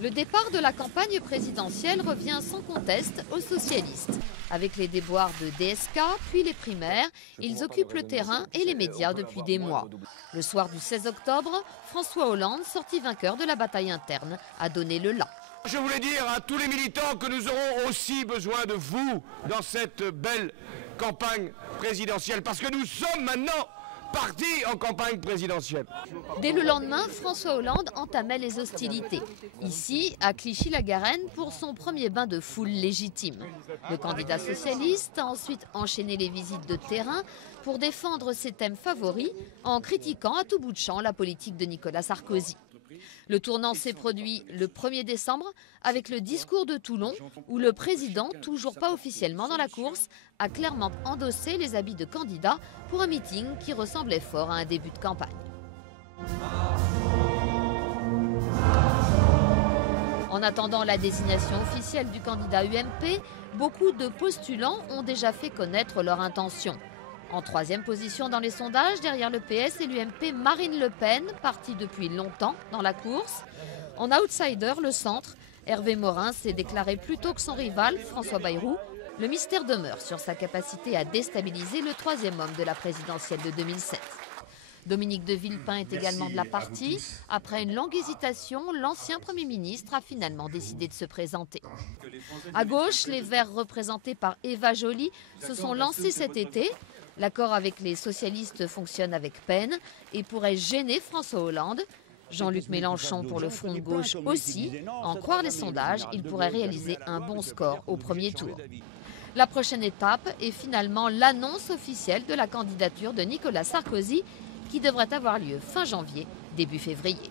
Le départ de la campagne présidentielle revient sans conteste aux socialistes. Avec les déboires de DSK, puis les primaires, ils occupent le terrain et les médias depuis des mois. Le soir du 16 octobre, François Hollande, sorti vainqueur de la bataille interne, a donné le la. Je voulais dire à tous les militants que nous aurons aussi besoin de vous dans cette belle campagne présidentielle, parce que nous sommes maintenant parti en campagne présidentielle. Dès le lendemain, François Hollande entamait les hostilités. Ici, à Clichy-la-Garenne, pour son premier bain de foule légitime. Le candidat socialiste a ensuite enchaîné les visites de terrain pour défendre ses thèmes favoris en critiquant à tout bout de champ la politique de Nicolas Sarkozy. Le tournant s'est produit le 1er décembre avec le discours de Toulon où le président, toujours pas officiellement dans la course, a clairement endossé les habits de candidat pour un meeting qui ressemblait fort à un début de campagne. En attendant la désignation officielle du candidat UMP, beaucoup de postulants ont déjà fait connaître leur intention. En troisième position dans les sondages, derrière le PS et l'UMP, Marine Le Pen, partie depuis longtemps dans la course. En outsider, le centre, Hervé Morin s'est déclaré plus tôt que son rival, François Bayrou. Le mystère demeure sur sa capacité à déstabiliser le troisième homme de la présidentielle de 2007. Dominique de Villepin est également de la partie. Après une longue hésitation, l'ancien Premier ministre a finalement décidé de se présenter. À gauche, les Verts représentés par Eva Joly se sont lancés cet été. L'accord avec les socialistes fonctionne avec peine et pourrait gêner François Hollande. Jean-Luc Mélenchon pour le Front de gauche aussi. En croire les sondages, il pourrait réaliser un bon score au premier tour. La prochaine étape est finalement l'annonce officielle de la candidature de Nicolas Sarkozy qui devrait avoir lieu fin janvier, début février.